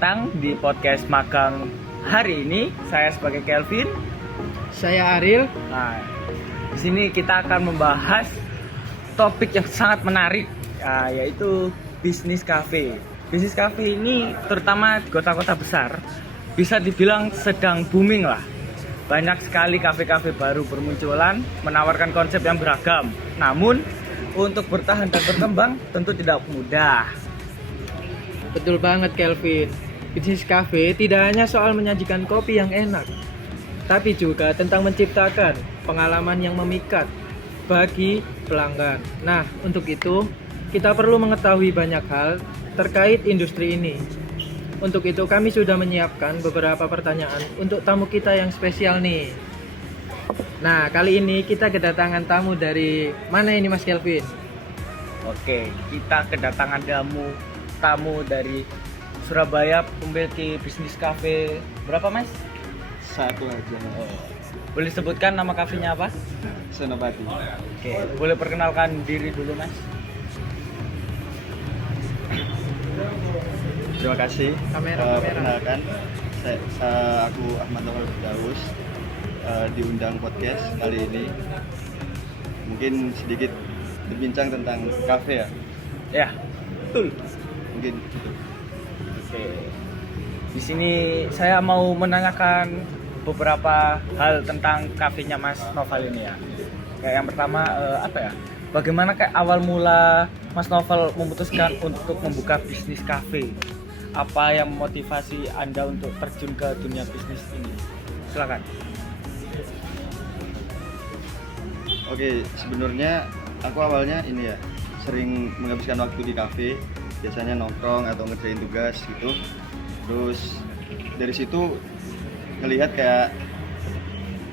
datang di podcast magang hari ini. Saya sebagai Kelvin. Saya Ariel. Nah, di sini kita akan membahas topik yang sangat menarik, yaitu bisnis kafe. Bisnis kafe ini terutama di kota-kota besar bisa dibilang sedang booming lah. Banyak sekali kafe-kafe baru bermunculan, menawarkan konsep yang beragam. Namun, untuk bertahan dan berkembang tentu tidak mudah. Betul banget Kelvin. Bisnis kafe tidak hanya soal menyajikan kopi yang enak, tapi juga tentang menciptakan pengalaman yang memikat bagi pelanggan. Nah, untuk itu kita perlu mengetahui banyak hal terkait industri ini. Untuk itu kami sudah menyiapkan beberapa pertanyaan untuk tamu kita yang spesial nih. Nah, kali ini kita kedatangan tamu dari mana ini Mas Kelvin? Oke, kita kedatangan tamu dari Surabaya, memiliki bisnis kafe. Berapa, Mas? Satu aja. Boleh sebutkan nama kafenya apa? Senopati. Oke, boleh perkenalkan diri dulu, Mas? Terima kasih. Kamera. Perkenalkan, aku Ahmad Novel Daus, diundang podcast kali ini. Mungkin sedikit berbincang tentang kafe ya. Ya, betul. Mungkin gitu. Oke. Di sini saya mau menanyakan beberapa hal tentang kafenya Mas Novel ini ya. Kayak yang pertama bagaimana kayak awal mula Mas Novel memutuskan untuk membuka bisnis kafe? Apa yang memotivasi Anda untuk terjun ke dunia bisnis ini? Silakan. Oke, sebenarnya aku awalnya ini ya sering menghabiskan waktu di kafe, biasanya nongkrong atau ngerjain tugas gitu. Terus dari situ ngelihat kayak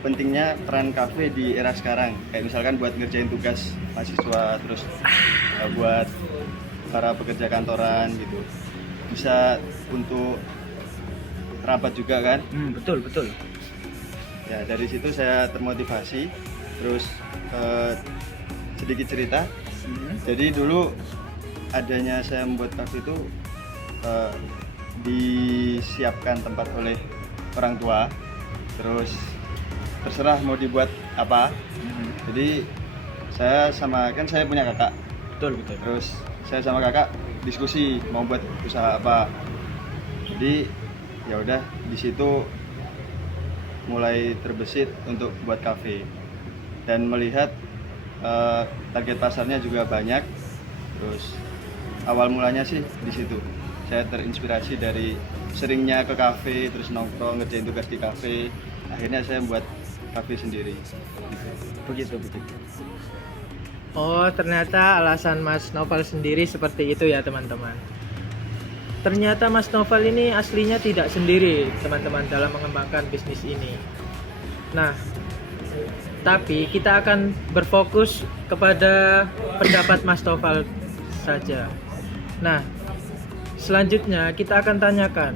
pentingnya peran kafe di era sekarang. Kayak misalkan buat ngerjain tugas mahasiswa, terus buat para pekerja kantoran gitu. Bisa untuk rapat juga kan? Betul. Ya dari situ saya termotivasi. Terus sedikit cerita. Jadi dulu adanya saya membuat kafe itu disiapkan tempat oleh orang tua, terus terserah mau dibuat apa. Jadi saya punya kakak. Betul. Terus saya sama kakak diskusi mau buat usaha apa. Jadi ya udah di situ mulai terbesit untuk buat kafe dan melihat target pasarnya juga banyak. Terus awal mulanya sih di situ. Saya terinspirasi dari seringnya ke kafe, terus nongkrong, ngerjain tugas di kafe. Akhirnya saya buat kafe sendiri. Begitu. Oh, ternyata alasan Mas Novel sendiri seperti itu ya teman-teman. Ternyata Mas Novel ini aslinya tidak sendiri teman-teman dalam mengembangkan bisnis ini. Nah, tapi kita akan berfokus kepada pendapat Mas Novel saja. Nah, selanjutnya kita akan tanyakan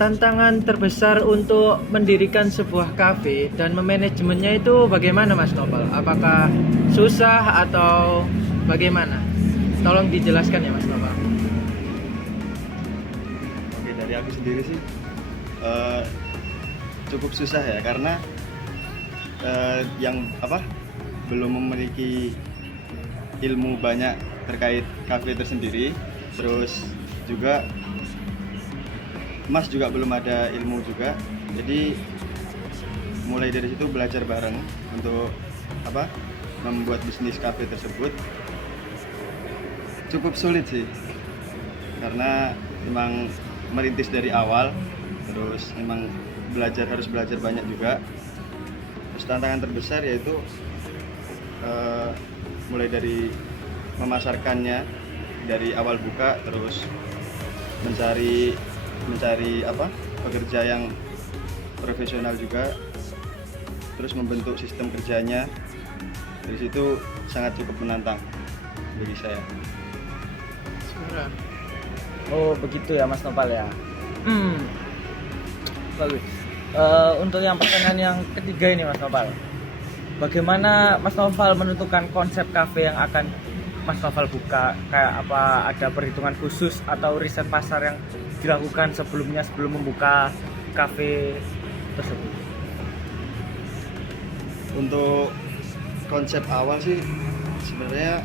tantangan terbesar untuk mendirikan sebuah kafe dan memanajemennya itu bagaimana Mas Novel? Apakah susah atau bagaimana? Tolong dijelaskan ya Mas Novel. Oke, dari aku sendiri sih cukup susah ya, karena belum memiliki ilmu banyak terkait kafe tersendiri. Terus juga Mas juga belum ada ilmu juga, jadi mulai dari situ belajar bareng untuk membuat bisnis kafe tersebut. Cukup sulit sih, karena memang merintis dari awal, terus memang harus belajar banyak juga. Terus tantangan terbesar yaitu mulai dari memasarkannya dari awal buka, terus mencari pekerja yang profesional juga, terus membentuk sistem kerjanya. Dari situ sangat cukup menantang bagi saya. Oh, begitu ya Mas Novel ya. Bagus. Untuk yang pertanyaan yang ketiga ini Mas Novel, bagaimana Mas Novel menentukan konsep kafe yang akan Mas Novel buka? Kayak apa, ada perhitungan khusus atau riset pasar yang dilakukan sebelumnya sebelum membuka kafe tersebut? Untuk konsep awal sih sebenarnya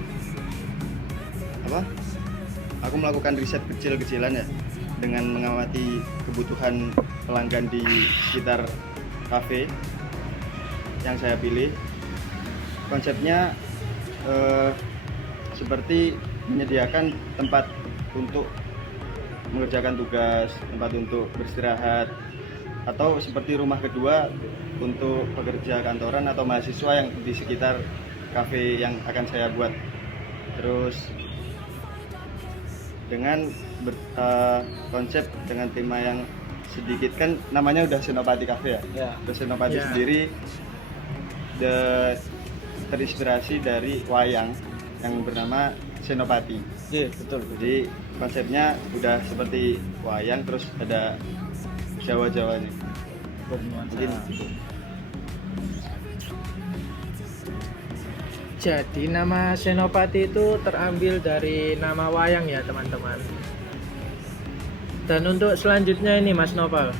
apa? Aku melakukan riset kecil-kecilan ya dengan mengamati kebutuhan pelanggan di sekitar kafe yang saya pilih. Konsepnya seperti menyediakan tempat untuk mengerjakan tugas, tempat untuk beristirahat, atau seperti rumah kedua untuk pekerja kantoran atau mahasiswa yang di sekitar kafe yang akan saya buat. Terus dengan konsep dengan tema yang sedikit, kan namanya udah Senopati Cafe ya. Ya. Terus Senopati Ya. sendiri terinspirasi dari wayang yang bernama Senopati. Iya, betul. Jadi konsepnya udah seperti wayang, terus ada Jawa-Jawanya. Bernuansa. Mungkin gitu. Jadi nama Senopati itu terambil dari nama wayang ya teman-teman. Dan untuk selanjutnya ini Mas Nopal,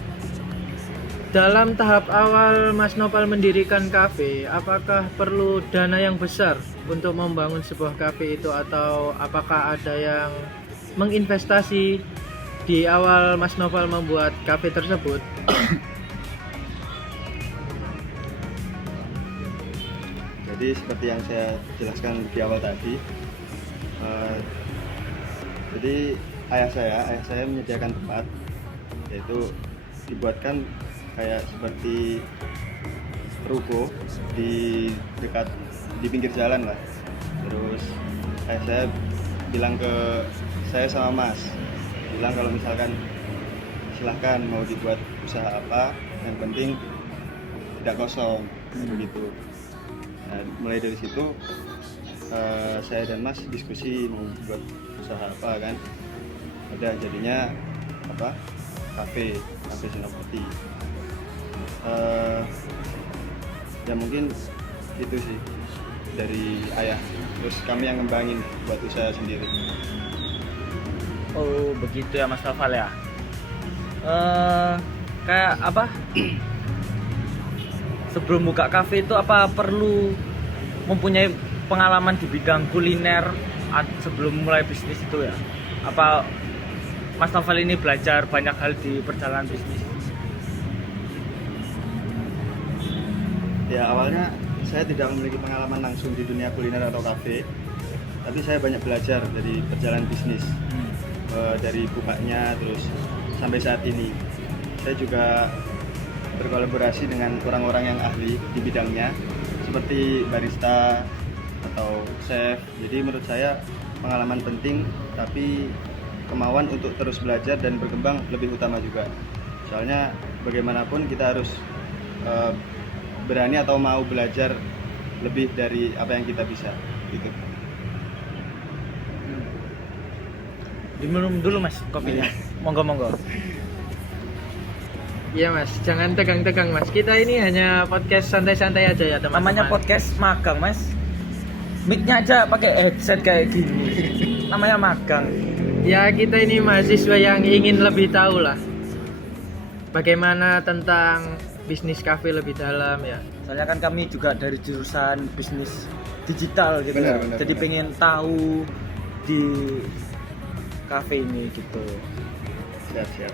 dalam tahap awal Mas Nopal mendirikan kafe, apakah perlu dana yang besar untuk membangun sebuah kafe itu, atau apakah ada yang menginvestasi di awal Mas Nopal membuat kafe tersebut? Jadi seperti yang saya jelaskan di awal tadi, jadi ayah saya menyediakan tempat, yaitu dibuatkan kayak seperti ruko di pinggir jalan lah. Terus ayah saya bilang ke saya sama Mas, bilang kalau misalkan silahkan mau dibuat usaha apa, yang penting tidak kosong, begitu. Nah, mulai dari situ saya dan Mas diskusi mau buat usaha apa kan. Ada jadinya apa? Kafe Senopati. Ya mungkin itu sih dari ayah. Terus kami yang ngembangin buat usaha sendiri. Oh, begitu ya Mas Noval ya. Kayak apa? Sebelum buka kafe itu apa perlu mempunyai pengalaman di bidang kuliner sebelum mulai bisnis itu ya? Apa Mas Noval ini belajar banyak hal di perjalanan bisnis? Ya awalnya saya tidak memiliki pengalaman langsung di dunia kuliner atau kafe, tapi saya banyak belajar dari perjalanan bisnis, dari bukanya terus sampai saat ini. Saya juga berkolaborasi dengan orang-orang yang ahli di bidangnya seperti barista atau chef. Jadi menurut saya pengalaman penting, tapi kemauan untuk terus belajar dan berkembang lebih utama juga. Soalnya bagaimanapun kita harus berani atau mau belajar lebih dari apa yang kita bisa gitu. Diminum dulu Mas kopinya. Monggo. Iya Mas, jangan tegang-tegang Mas. Kita ini hanya podcast santai-santai aja ya teman-teman. Namanya podcast magang Mas. Mic-nya aja pakai headset kayak gini. Namanya magang. Ya kita ini mahasiswa yang ingin lebih tahu lah bagaimana tentang bisnis kafe lebih dalam ya. Soalnya kan kami juga dari jurusan bisnis digital gitu. Benar, ya. benar, Jadi benar. pengen tahu di kafe ini gitu. Siap.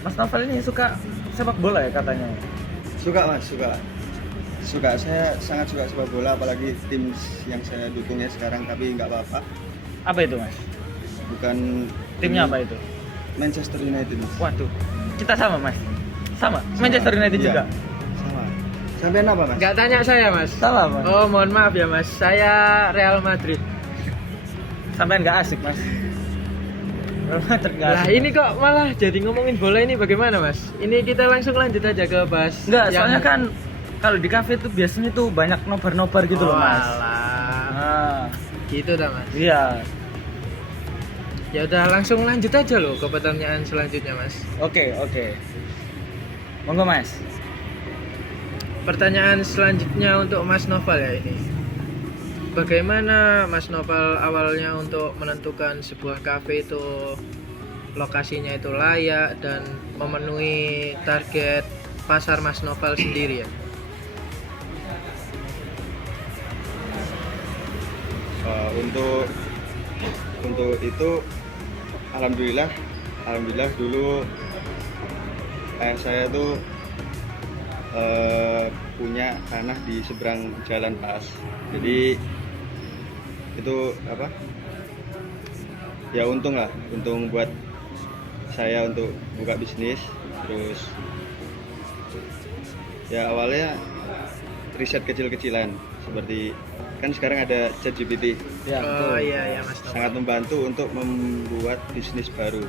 Mas Novel ini suka sepak bola ya katanya? Suka Mas, suka. Saya sangat suka sepak bola, apalagi tim yang saya dukung ya sekarang, tapi nggak apa-apa. Apa itu Mas? Bukan Timnya apa itu? Manchester United Mas. Waduh, kita sama Mas. Sama. Manchester United Iya, juga. sama. Sampai apa Mas? Nggak tanya saya Mas. Salah Mas. Oh mohon maaf ya Mas, saya Real Madrid. Sampai nggak asik Mas. Lah ini kok malah jadi ngomongin bola ini bagaimana Mas? Ini kita langsung lanjut aja ke bahas. Enggak, yang- soalnya kan kalau di kafe itu biasanya tuh banyak nobar-nobar gitu loh Mas. Alah. Nah, Gitu dah Mas. iya. Ya udah langsung lanjut aja loh ke pertanyaan selanjutnya Mas. Oke. Monggo Mas. Pertanyaan selanjutnya untuk Mas Noval ya ini. Bagaimana Mas Noval awalnya untuk menentukan sebuah kafe itu lokasinya itu layak dan memenuhi target pasar Mas Noval sendiri ya? Untuk itu alhamdulillah dulu ayah saya tuh punya tanah di seberang jalan pas, jadi itu apa ya, untung buat saya untuk buka bisnis. Terus ya awalnya riset kecil-kecilan, seperti kan sekarang ada ChatGPT, Ya, Oh betul. iya Mas Noval. sangat membantu untuk membuat bisnis baru.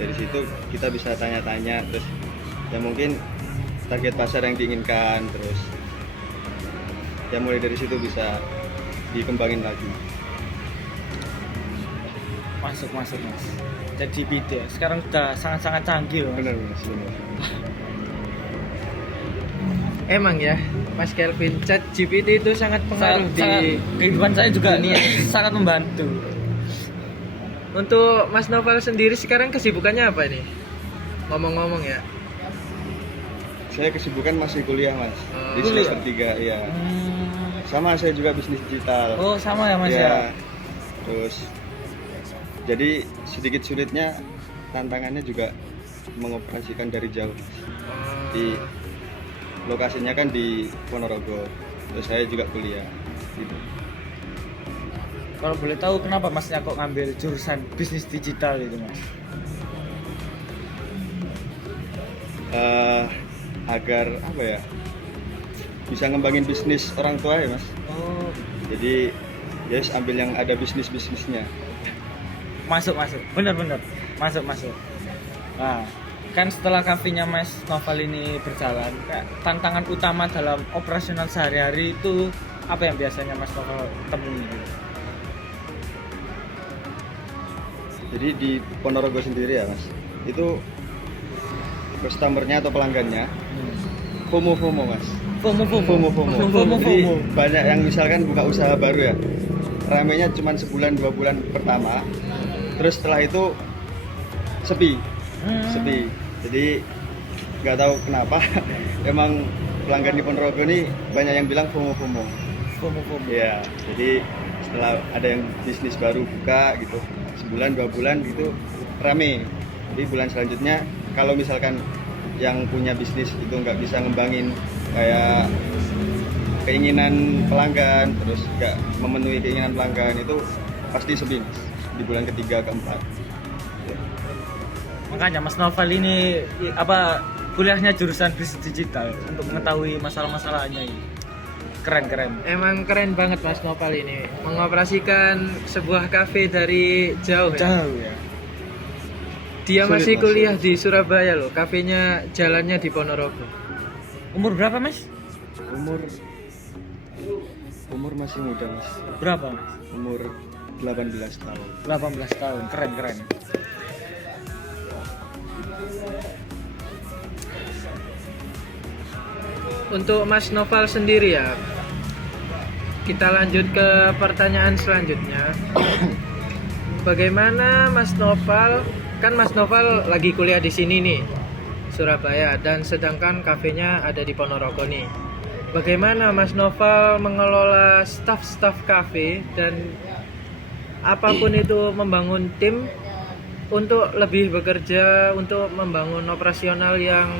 Dari situ kita bisa tanya-tanya, terus ya mungkin target pasar yang diinginkan, terus ya mulai dari situ bisa dikembangin lagi. Masuk mas. Jadi beda. Sekarang udah sangat canggih loh. Benar mas, benar. Emang ya Mas Kelvin, ChatGPT itu sangat pengaruh di kehidupan saya juga nih sangat membantu. Untuk Mas Noval sendiri sekarang kesibukannya apa nih? Ngomong-ngomong ya. Saya kesibukan masih kuliah mas, di Kuliah? semester 3 ya. Sama saya juga bisnis digital. Oh sama ya mas ya. Terus jadi sedikit sulitnya, tantangannya juga mengoperasikan dari jauh. Di lokasinya kan di Ponorogo. Terus saya juga kuliah gitu. Kalau boleh tahu kenapa masnya kok ngambil jurusan bisnis digital itu mas? Agar apa ya, bisa ngembangin bisnis orang tua ya mas. Oh Jadi guys, ambil yang ada bisnisnya. masuk bener masuk. Nah kan setelah kafenya Mas Noval ini berjalan, tantangan utama dalam operasional sehari-hari itu apa yang biasanya Mas Noval temui? Jadi di Ponorogo sendiri ya mas, itu customernya atau pelanggannya FOMO mas. FOMO. Jadi banyak yang misalkan buka usaha baru ya, ramenya cuma sebulan 2 bulan pertama, terus setelah itu sepi. Jadi nggak tahu kenapa emang pelanggan di Ponorogo ini banyak yang bilang FOMO. Ya, jadi setelah ada yang bisnis baru buka gitu, sebulan 2 bulan gitu rame. Jadi bulan selanjutnya kalau misalkan yang punya bisnis itu nggak bisa ngembangin kayak keinginan pelanggan, terus nggak memenuhi keinginan pelanggan, itu pasti sepi mas, di bulan ketiga keempat. Makanya Mas Noval ini kuliahnya jurusan bisnis digital untuk mengetahui masalah-masalahnya ini. Keren. Emang keren banget Mas Noval ini mengoperasikan sebuah kafe dari jauh ya. Jauh ya. Dia Sulit, masih Mas, kuliah di Surabaya loh, kafenya jalannya di Ponorogo. Umur berapa Mas? Umur masih muda mas, Berapa Mas? umur 18 tahun. 18 tahun. Keren. Untuk Mas Noval sendiri ya, kita lanjut ke pertanyaan selanjutnya. Bagaimana Mas Noval, kan Mas Noval lagi kuliah di sini nih, Surabaya, dan sedangkan kafenya ada di Ponorogo nih. Bagaimana Mas Noval mengelola staf kafe dan apapun itu membangun tim untuk lebih bekerja untuk membangun operasional yang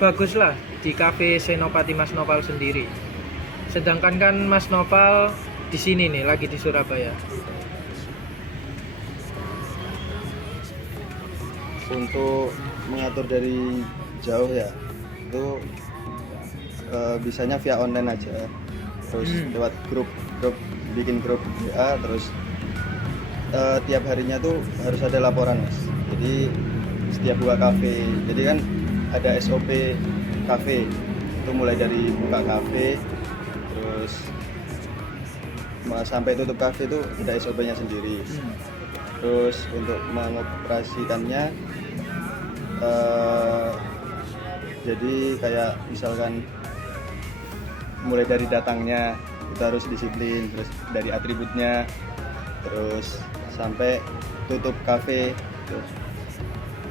bagus lah di kafe Senopati Mas Noval sendiri. Sedangkan kan Mas Noval di sini nih lagi di Surabaya. Untuk mengatur dari jauh ya, itu bisanya via online aja, terus lewat grup bikin grup WA, terus tiap harinya tuh harus ada laporan mas. Jadi setiap buka kafe, jadi kan ada SOP kafe, itu mulai dari buka kafe terus sampai tutup kafe itu ada SOP-nya sendiri. Terus untuk mengoperasikannya jadi kayak misalkan mulai dari datangnya itu harus disiplin, terus dari atributnya, terus sampai tutup kafe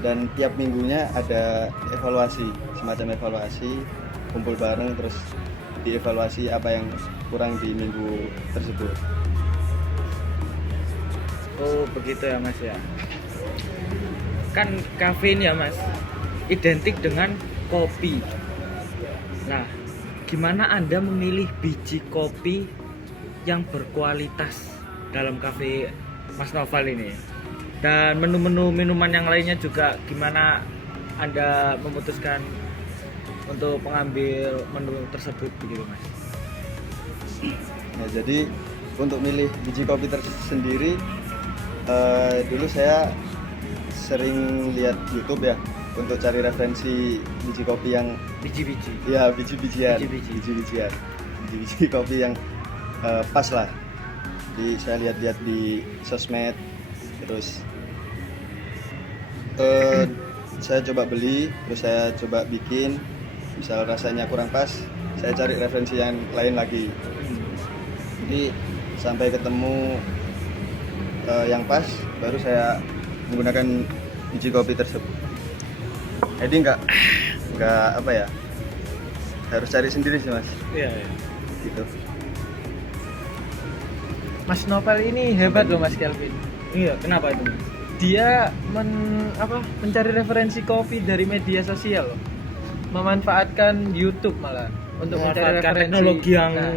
dan tiap minggunya ada evaluasi, semacam evaluasi, kumpul bareng terus dievaluasi apa yang kurang di minggu tersebut. Oh begitu ya Mas ya. Kan kafe ini ya Mas identik dengan kopi. Nah, gimana Anda memilih biji kopi yang berkualitas dalam kafe Mas Noval ini? Dan menu-menu minuman yang lainnya juga gimana Anda memutuskan untuk mengambil menu tersebut begitu Mas? Nah, jadi untuk milih biji kopi tersendiri, dulu saya sering lihat YouTube ya untuk cari referensi biji kopi yang Biji-biji. ya biji-bijian Biji-biji. biji kopi yang pas lah. Jadi saya lihat-lihat di sosmed, terus saya coba beli, terus saya coba bikin. Misal rasanya kurang pas, saya cari referensi yang lain lagi. Jadi sampai ketemu yang pas, baru saya menggunakan biji kopi tersebut. Jadi nggak apa ya, harus cari sendiri sih Mas, Iya, iya. gitu. Mas Noval ini hebat loh Mas Kelvin. Iya, kenapa itu Mas? Dia mencari referensi kopi dari media sosial loh. Memanfaatkan YouTube malah untuk mencari Memanfaatkan referensi teknologi yang Nah,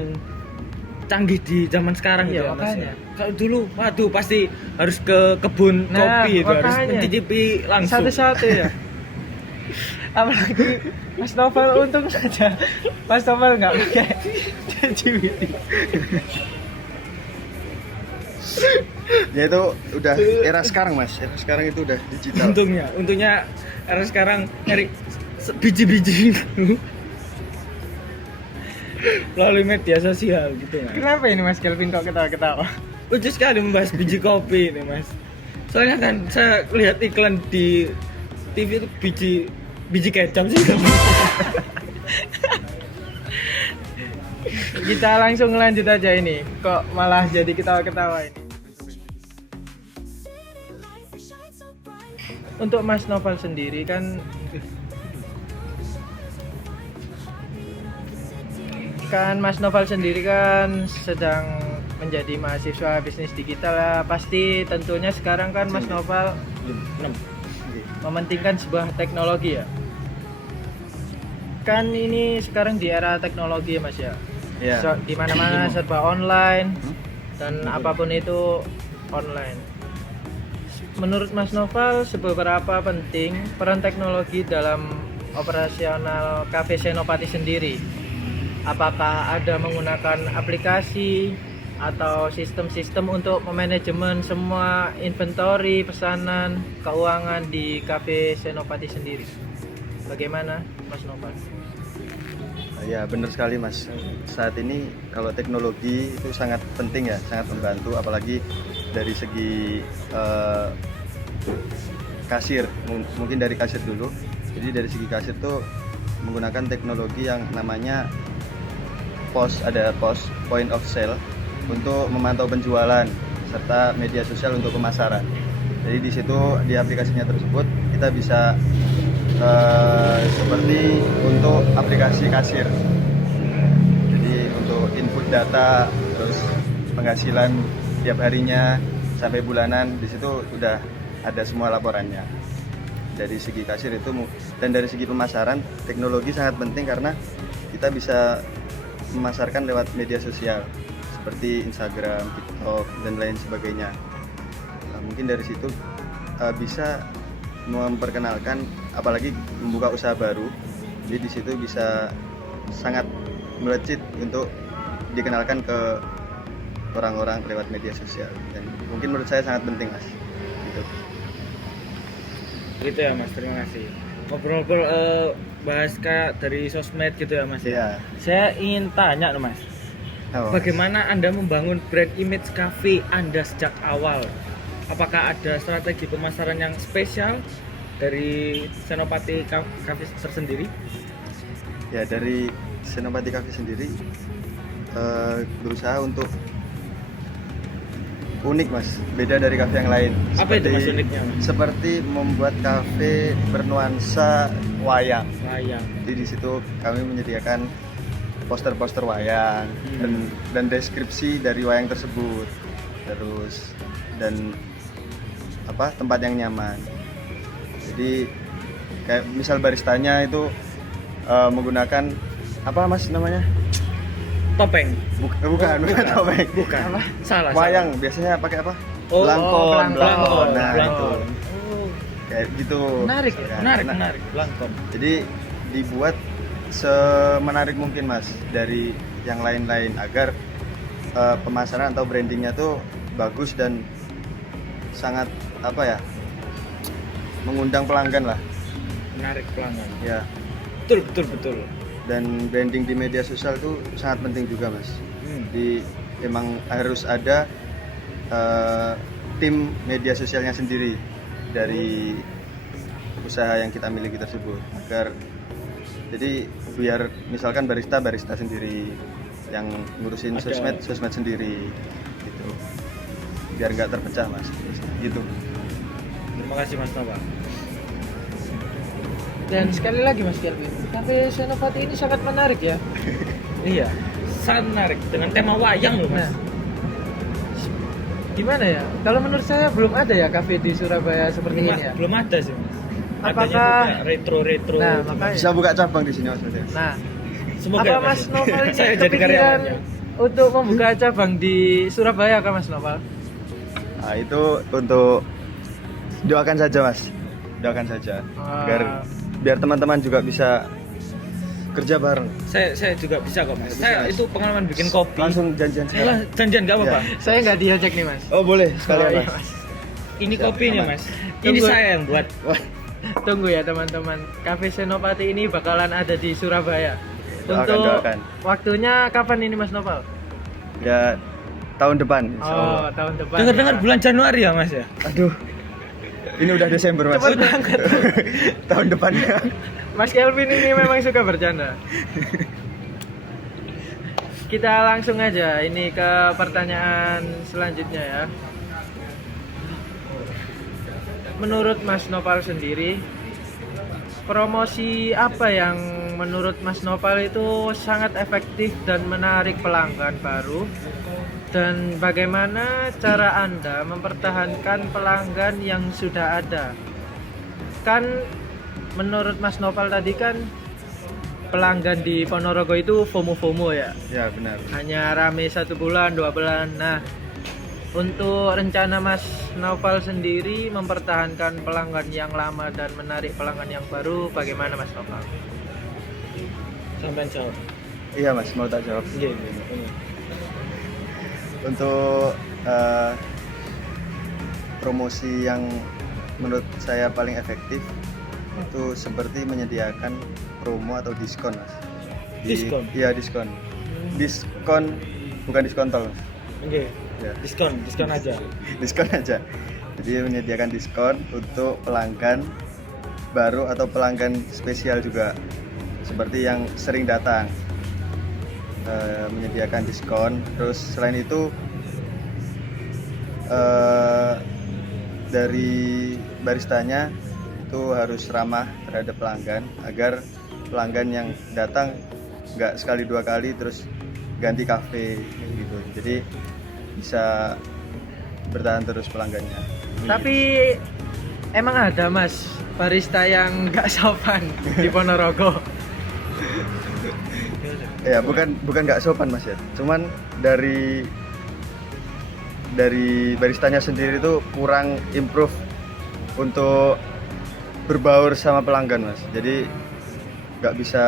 canggih di zaman sekarang Iya, gitu ya, Mas, makanya. ya. Kalau dulu, waduh pasti harus ke kebun Nah, kopi itu, harus makanya. mencicipi langsung. satu-satu ya. Apalagi Mas Noval, untung saja Mas Noval nggak pakai ChatGPT. Ya itu udah era sekarang Mas, era sekarang itu udah digital. Untungnya era sekarang nyari biji-biji itu melalui media sosial gitu ya. Kenapa ini Mas Kelvin kok ketawa-ketawa? Lucu sekali membahas biji kopi ini Mas. Soalnya kan saya lihat iklan di TV itu biji kecap sih. Kita langsung lanjut aja ini. Kok malah jadi ketawa-ketawa ini? Untuk Mas Noval sendiri kan Mas Noval sendiri kan sedang menjadi mahasiswa bisnis digital ya. Pasti tentunya sekarang kan Mas Noval mementingkan sebuah teknologi ya. Kan ini sekarang di era teknologi ya Mas ya. Iya. Di mana-mana serba online dan apapun itu online. Menurut Mas Noval, seberapa penting peran teknologi dalam operasional Cafe Senopati sendiri? Apakah ada menggunakan aplikasi atau sistem-sistem untuk memanajemen semua inventory, pesanan, keuangan di Cafe Senopati sendiri? Bagaimana Mas Noval? Ya benar sekali Mas. Saat ini kalau teknologi itu sangat penting ya, sangat membantu, apalagi dari segi kasir. Mungkin dari kasir dulu. Jadi dari segi kasir tuh menggunakan teknologi yang namanya ada point of sale untuk memantau penjualan serta media sosial untuk pemasaran. Jadi di situ di aplikasinya tersebut kita bisa seperti untuk aplikasi kasir. Jadi untuk input data, terus penghasilan tiap harinya sampai bulanan, di situ udah ada semua laporannya. Dari segi kasir itu, dan dari segi pemasaran, teknologi sangat penting karena kita bisa memasarkan lewat media sosial seperti Instagram, TikTok, dan lain sebagainya. Mungkin dari situ bisa memperkenalkan, apalagi membuka usaha baru. Jadi di situ bisa sangat melejit untuk dikenalkan ke orang-orang lewat media sosial, dan mungkin menurut saya sangat penting Mas. Gitu. Gitu ya Mas, terima kasih. Ngobrol-ngobrol bahas dari sosmed gitu ya Mas. Iya. Saya ingin tanya loh Mas. Oh, Bagaimana Anda membangun brand image cafe Anda sejak awal? Apakah ada strategi pemasaran yang spesial dari Senopati Cafe tersendiri? Ya, dari Senopati Cafe sendiri berusaha untuk unik mas, beda dari kafe yang lain. Apa itu mas uniknya? Seperti membuat kafe bernuansa wayang. Wayang. Jadi di situ kami menyediakan poster-poster wayang dan deskripsi dari wayang tersebut. Terus dan tempat yang nyaman. Jadi kayak misal baristanya itu menggunakan apa mas namanya? Topeng. Bukan topeng. Bukan. Apa? Salah. Wayang biasanya pakai apa? Oh, Belangkon. belangkon. Nah, Belangkon. itu. Kayak gitu. Menarik ya? Menarik. Belangkon. Jadi dibuat semenarik mungkin mas dari yang lain-lain agar pemasaran atau brandingnya tuh bagus dan sangat mengundang pelanggan lah. Menarik pelanggan. Ya. Betul. Dan branding di media sosial tuh sangat penting juga mas. Jadi emang harus ada tim media sosialnya sendiri dari usaha yang kita miliki tersebut agar jadi biar misalkan barista sendiri yang ngurusin sosmed sendiri gitu biar nggak terpecah mas gitu. Terima kasih mas Nova. Dan sekali lagi Mas Kelvin, kafe Senopati ini sangat menarik ya. Iya, sangat menarik dengan tema wayang loh mas. Nah, gimana ya? Kalau menurut saya belum ada ya kafe di Surabaya seperti ini ya. Belum ada sih mas. Apakah Adanya retro Nah, makanya. Bisa buka cabang di sini mas. Nah, Semoga apa ya, Mas Noval ini saya jadi kepikiran karyawannya. untuk membuka cabang di Surabaya kan Mas Noval? Nah itu untuk doakan saja mas, doakan saja biar teman-teman juga bisa kerja bareng. Saya juga bisa kok mas. Bisa, Saya mas. itu pengalaman bikin kopi. Langsung janjian sekarang. Janjian nggak apa-apa. Ya. Saya nggak diajak nih Mas. Oh boleh sekalian Oh, iya, mas. Mas. Ini Siap, kopinya aman. mas. Ini Tunggu. saya yang buat. Tunggu ya teman-teman, kafe Senopati ini bakalan ada di Surabaya. Doakan. Waktunya kapan ini Mas Noval? Ya tahun depan. Insya Allah. Oh, tahun depan. Dengar-dengar bulan Januari ya mas ya. Aduh, ini udah Desember mas. Cepet banget. Tahun depannya. Mas Kelvin ini memang suka bercanda. Kita langsung aja ini ke pertanyaan selanjutnya ya. Menurut Mas Noval sendiri, promosi apa yang menurut Mas Noval itu sangat efektif dan menarik pelanggan baru? Dan bagaimana cara Anda mempertahankan pelanggan yang sudah ada? Kan menurut Mas Noval tadi kan pelanggan di Ponorogo itu FOMO ya, Ya benar. hanya rame 1 bulan 2 bulan. Nah, untuk rencana Mas Noval sendiri mempertahankan pelanggan yang lama dan menarik pelanggan yang baru, bagaimana Mas Noval? Sampai jawab. Iya mas, mau tak jawab. Iya. Untuk promosi yang menurut saya paling efektif itu seperti menyediakan promo atau diskon mas. Diskon? Iya diskon. Diskon bukan diskon tol. Oke. Ya. Diskon aja. Diskon aja. Jadi menyediakan diskon untuk pelanggan baru atau pelanggan spesial juga seperti yang sering datang. Menyediakan diskon. Terus selain itu dari baristanya itu harus ramah terhadap pelanggan agar pelanggan yang datang nggak sekali 2 kali terus ganti kafe gitu. Jadi bisa bertahan terus pelanggannya. Tapi emang ada Mas barista yang nggak sopan di Ponorogo? Ya bukan nggak sopan mas ya, cuman dari baristanya sendiri tuh kurang improve untuk berbaur sama pelanggan mas. Jadi nggak bisa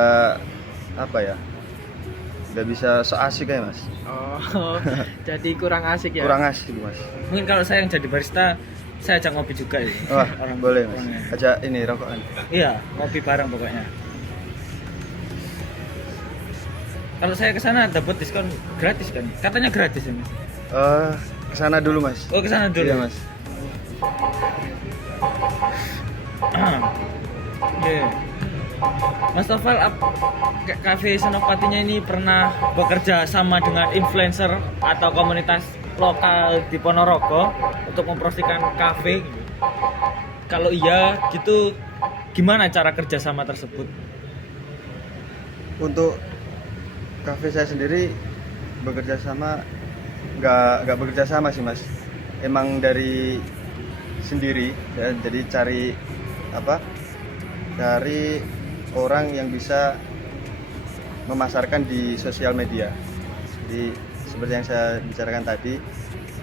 nggak bisa so asik ya mas. Oh, jadi kurang asik ya? Kurang asik mas. Mungkin kalau saya yang jadi barista, saya ajak ngopi juga ya. Wah Orang boleh mas. orangnya. Ajak ini rokokan. Iya, ngopi bareng pokoknya. Kalau saya ke sana dapat diskon gratis kan? Katanya gratis ini. Kesana dulu mas. Oh, ke sana dulu. Iya mas. Oke. Mas Noval, kafe Senopatinya ini pernah bekerja sama dengan influencer atau komunitas lokal di Ponorogo untuk mempromosikan kafe gitu? Kalau iya gitu, gimana cara kerjasama tersebut? Untuk kafe saya sendiri bekerja sama, nggak bekerja sama sih mas, emang dari sendiri ya. Jadi cari orang yang bisa memasarkan di sosial media. Jadi seperti yang saya bicarakan tadi,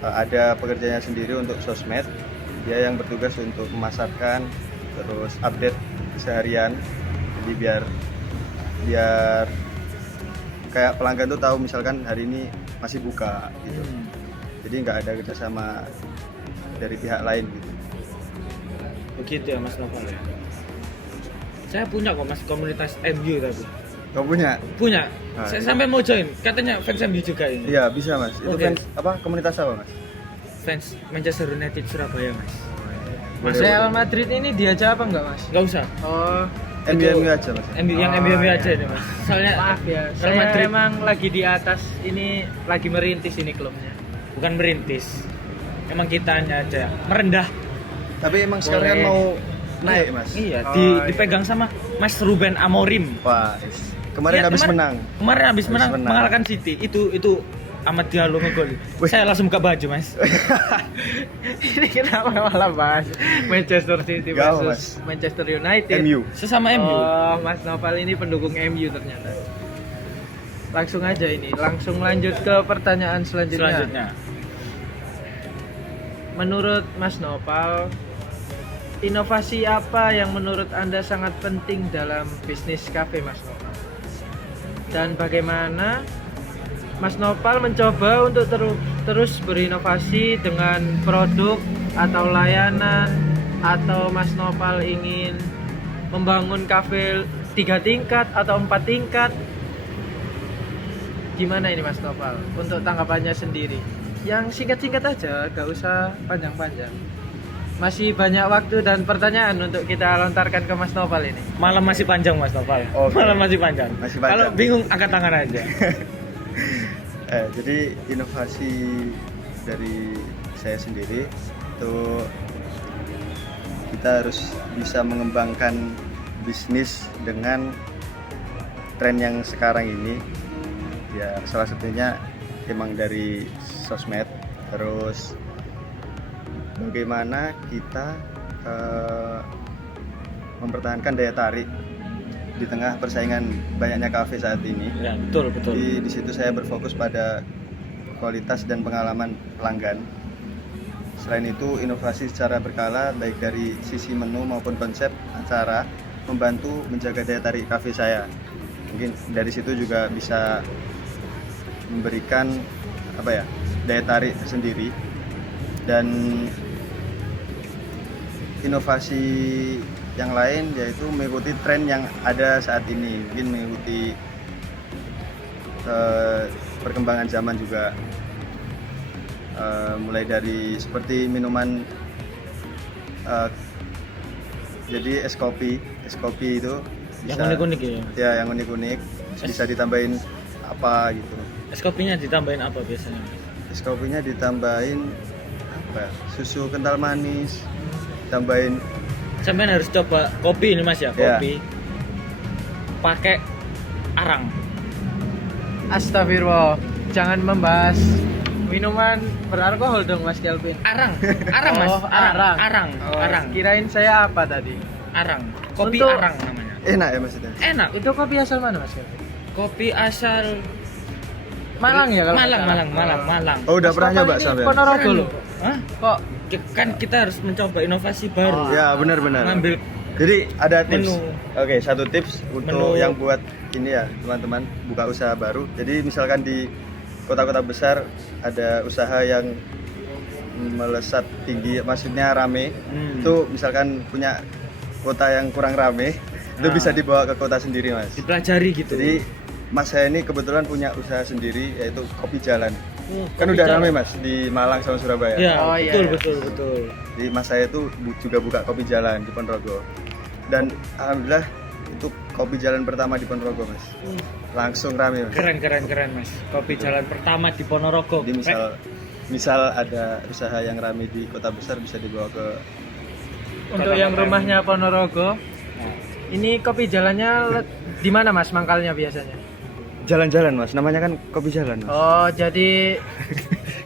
ada pekerjaannya sendiri untuk sosmed, dia yang bertugas untuk memasarkan, terus update seharian. Jadi biar kayak pelanggan tuh tahu misalkan hari ini masih buka gitu. Jadi nggak ada kerjasama dari pihak lain gitu. Begitu ya Mas Novel ya. Saya punya kok Mas komunitas MU tapi. Kau punya? Punya. Nah, Saya iya. sampai mau join. Katanya fans MU juga ini. Iya bisa mas. Itu Oke. fans komunitas apa mas? Fans Manchester United Surabaya Mas. Boleh, Real boleh. Madrid ini diajak apa enggak mas? Enggak usah. Oh, MU aja mas. MU yang Oh, MU iya. aja ini Mas. Soalnya maaf ya, Real saya Madrid emang lagi di atas ini, lagi merintis ini klubnya. bukan merintis. Emang kitanya aja merendah. Tapi emang sekarang kan Boleh. mau naik mas. Iya, Oh, iya. dipegang sama Mas Ruben Amorim. Wah, kemarin Iya, habis menang. Kemarin habis menang menang. mengalahkan City. Itu amat Diallo ngegol. Wih. Saya langsung buka baju, Mas. Ini kenapa malah bahas Manchester City Gak apa, versus Manchester United? MU. Sesama MU. Oh, Mas Noval ini pendukung MU ternyata. Langsung aja ini, langsung lanjut ke pertanyaan selanjutnya. Selanjutnya. Menurut Mas Noval, inovasi apa yang menurut Anda sangat penting dalam bisnis kafe Mas Noval? Dan bagaimana Mas Noval mencoba untuk terus berinovasi dengan produk atau layanan, atau Mas Noval ingin membangun kafe 3 tingkat atau 4 tingkat? Gimana ini Mas Noval untuk tanggapannya sendiri? Yang singkat-singkat aja, gak usah panjang-panjang. Masih banyak waktu dan pertanyaan untuk kita lontarkan ke Mas Noval ini. Malam masih panjang Mas Noval. Oke. Malam masih panjang. Masih panjang. Kalau bingung angkat tangan aja. Jadi inovasi dari saya sendiri itu kita harus bisa mengembangkan bisnis dengan tren yang sekarang ini. Ya salah satunya emang dari sosmed. Terus bagaimana kita mempertahankan daya tarik di tengah persaingan banyaknya kafe saat ini. Ya, betul. Di situ saya berfokus pada kualitas dan pengalaman pelanggan. Selain itu, inovasi secara berkala baik dari sisi menu maupun konsep acara membantu menjaga daya tarik kafe saya. Mungkin dari situ juga bisa memberikan daya tarik sendiri. Dan inovasi yang lain yaitu mengikuti tren yang ada saat ini, mungkin mengikuti perkembangan zaman juga, mulai dari seperti minuman, jadi es kopi itu Yang bisa, unik-unik ya. ya yang unik-unik, bisa ditambahin apa gitu. Es kopinya ditambahin apa biasanya? Es kopinya ditambahin susu kental manis, tambahin Sampean harus coba kopi ini Mas ya, Ya. kopi. Pakai arang. Astagfirullah, jangan membahas minuman beralkohol dong Mas Kelvin. Arang Mas. Oh, arang. Oh, Arang. Kirain saya apa tadi? Arang. Kopi Untuk- arang namanya. enak ya maksudnya. Enak. Itu kopi asal mana Mas Kelvin? Kopi asal Malang ya kalau nggak salah? Malang. Oh udah Mas pernah Noval nyoba ini sampai? Ponorogo loh. Hah? Kok Kan kita harus mencoba inovasi baru. Ya benar-benar. Ngambil Jadi ada tips. Menu. Oke, satu tips untuk Menu. yang buat ini ya teman-teman buka usaha baru. Jadi misalkan di kota-kota besar ada usaha yang melesat tinggi, maksudnya rame. Itu misalkan punya kota yang kurang rame, itu Nah. bisa dibawa ke kota sendiri mas. dipelajari gitu. Jadi mas saya ini kebetulan punya usaha sendiri yaitu kopi jalan. Kan kopi udah jalan. rame mas di Malang sama Surabaya. Ya, Oh, iya, betul, iya. betul. Jadi mas saya tuh juga buka kopi jalan di Ponorogo. Dan alhamdulillah itu kopi jalan pertama di Ponorogo mas. Langsung rame mas. Keren Mas. Kopi jalan pertama di Ponorogo. Jadi misal misal ada usaha yang ramai di kota besar bisa dibawa ke Untuk yang rumahnya Ponorogo, ini kopi jalannya di mana Mas mangkalnya biasanya? jalan-jalan Mas, namanya kan kopi jalan Mas. Oh, jadi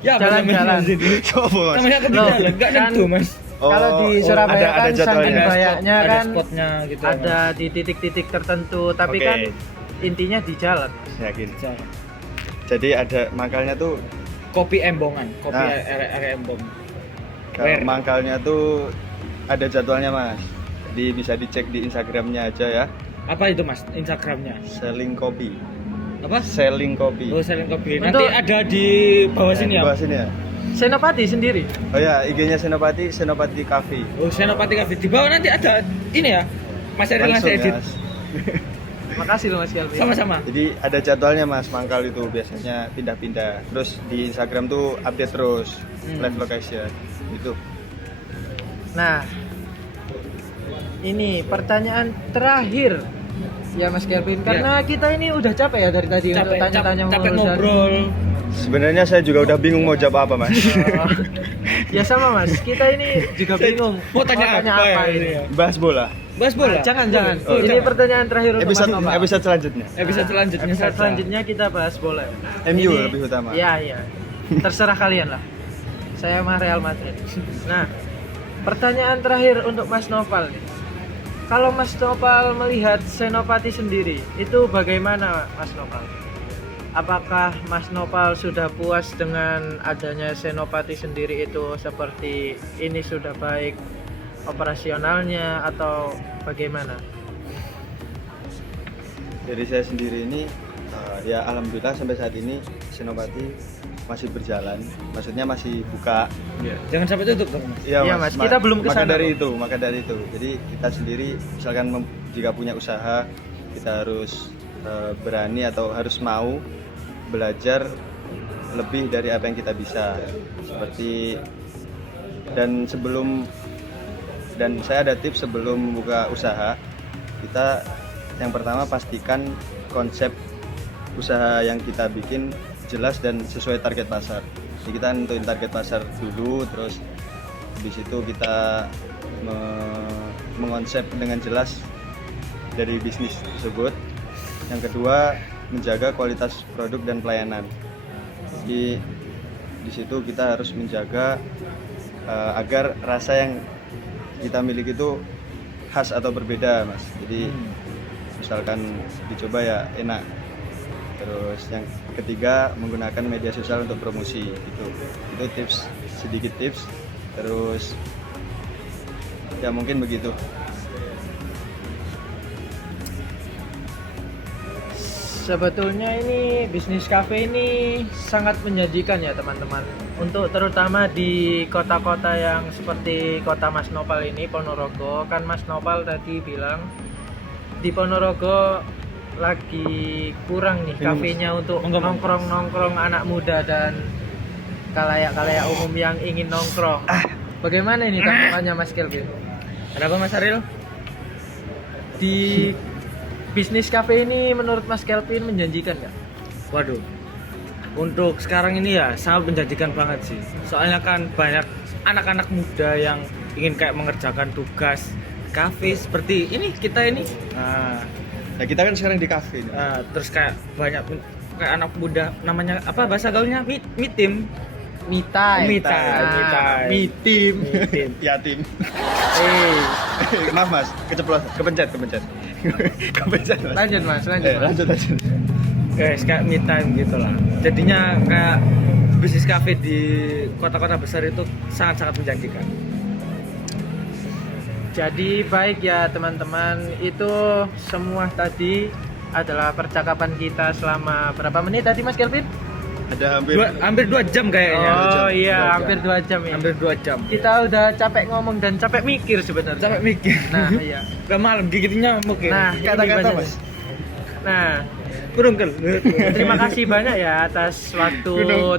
Ya, jalan-jalan. Coba Mas. Namanya kopi Loh, jalan, enggak kan- tentu, Mas. Kalau di Surabaya ada kan jadwalnya. saking banyaknya ada kan spotnya gitu. ada di titik-titik tertentu, tapi Oke. kan intinya di jalan. Yakin. Mas. Jadi ada mangkalnya tuh, Kopi Embongan, kopi Nah. area Embong. kalau Where? mangkalnya tuh ada jadwalnya Mas. Jadi bisa dicek di Instagramnya aja ya. Apa itu, Mas? Instagramnya? Selling kopi. Apa? Selling kopi. Oh, selling kopi. Untuk- Nanti ada di bawah sini Di ya. bawah sini ya. Senopati sendiri. Oh ya, IG-nya Senopati, Senopati Cafe. Oh, Senopati Cafe. Di bawah nanti ada ini ya. Mas Eril Langsung ngasih edit. ya. Mas. Makasih loh Mas Kelvin. Sama-sama. Jadi ada jadwalnya Mas, mangkal itu biasanya pindah-pindah. Terus di Instagram tuh update terus live location. Gitu. Nah, ini pertanyaan terakhir ya Mas Kelvin, karena kita ini udah capek ya dari tadi untuk tanya-tanya capek mulu dan- ngobrol. Sebenarnya saya juga udah bingung mau jawab apa Mas. Oh, ya sama Mas, kita ini juga bingung Mau tanya apa ini. ya? Bahas bola. Bahas bola. Nah, jangan. Oh, Ini jangan. pertanyaan terakhir untuk Episode Mas Nova. episode selanjutnya. Episode selanjutnya. Episode saja. selanjutnya kita bahas bola. MU Ini- lebih utama. Iya. Terserah kalian lah. Saya mah Real Madrid. Nah, pertanyaan terakhir untuk Mas Noval nih. Kalau Mas Noval melihat Senopati sendiri, itu bagaimana Mas Noval? Apakah Mas Noval sudah puas dengan adanya Senopati sendiri itu seperti ini sudah baik operasionalnya atau bagaimana? Dari saya sendiri ini ya alhamdulillah sampai saat ini Senopati masih berjalan. Maksudnya masih buka. Iya. Jangan sampai tutup dong, Mas. Iya, Mas. Kita belum Maka kesana, dari Bang. maka dari itu. Jadi kita sendiri misalkan jika punya usaha, kita harus berani atau harus mau belajar lebih dari apa yang kita bisa. Seperti dan saya ada tips sebelum membuka usaha, kita yang pertama pastikan konsep usaha yang kita bikin jelas dan sesuai target pasar. Jadi kita nentuin target pasar dulu, terus di situ kita mengonsep dengan jelas dari bisnis tersebut. Yang kedua, menjaga kualitas produk dan pelayanan. Jadi di situ kita harus menjaga agar rasa yang kita miliki itu khas atau berbeda, Mas. Jadi misalkan dicoba ya enak. Terus yang ketiga, menggunakan media sosial untuk promosi gitu. Itu tips, sedikit tips. Terus ya mungkin begitu. Sebetulnya ini bisnis cafe ini sangat menjanjikan ya teman-teman. Untuk terutama di kota-kota yang seperti kota Mas Nopal ini, Ponorogo. Kan Mas Nopal tadi bilang di Ponorogo lagi kurang nih kafenya untuk nongkrong-nongkrong anak muda dan kalayak-kalayak umum yang ingin nongkrong. Bagaimana ini tanggapannya Mas Kelvin? Ada apa, Mas Aril? Di bisnis cafe ini menurut Mas Kelvin menjanjikan nggak? Waduh, untuk sekarang ini ya sangat menjanjikan banget sih. Soalnya kan banyak anak-anak muda yang ingin kayak mengerjakan tugas kafe seperti ini kita ini. Nah, kita kan sekarang di kafe. Terus kayak banyak kayak anak muda namanya apa bahasa gaulnya meet team. Me time. Me time. Me team. Yatim. Maaf Mas, kepencet. Kepencet Mas. Lanjut Mas, lanjut. Mas. Lanjut. Guys, kayak me time gitu lah. Jadinya kayak bisnis kafe di kota-kota besar itu sangat-sangat menjanjikan. Jadi baik ya teman-teman, itu semua tadi adalah percakapan kita selama berapa menit tadi Mas Kelvin? Ada Hampir 2 jam kayaknya. Oh iya, 2 jam. hampir 2 jam ya. Hampir 2 jam. Kita udah capek ngomong dan capek mikir sebenarnya. Capek mikir. Nah, iya. Udah malam gigitnya mungkin. Nah, ini kata-kata banyak. Mas. Nah, Kurungkel. terima kasih banyak ya atas waktu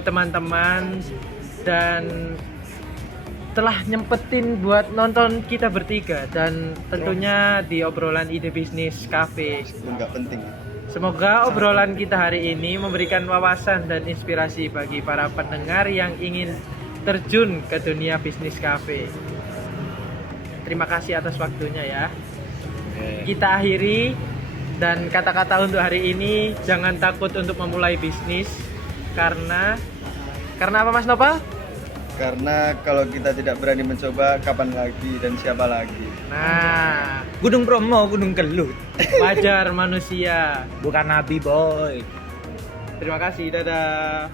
teman-teman dan telah nyempetin buat nonton kita bertiga dan tentunya di obrolan ide bisnis cafe. Enggak penting. Semoga obrolan kita hari ini memberikan wawasan dan inspirasi bagi para pendengar yang ingin terjun ke dunia bisnis kafe. Terima kasih atas waktunya ya. Kita akhiri, dan kata-kata untuk hari ini, jangan takut untuk memulai bisnis karena apa Mas Nopal? Karena kalau kita tidak berani mencoba, kapan lagi dan siapa lagi? Nah, Gunung Bromo, Gunung Kelut. wajar manusia. Bukan nabi, boy. Terima kasih, dadah.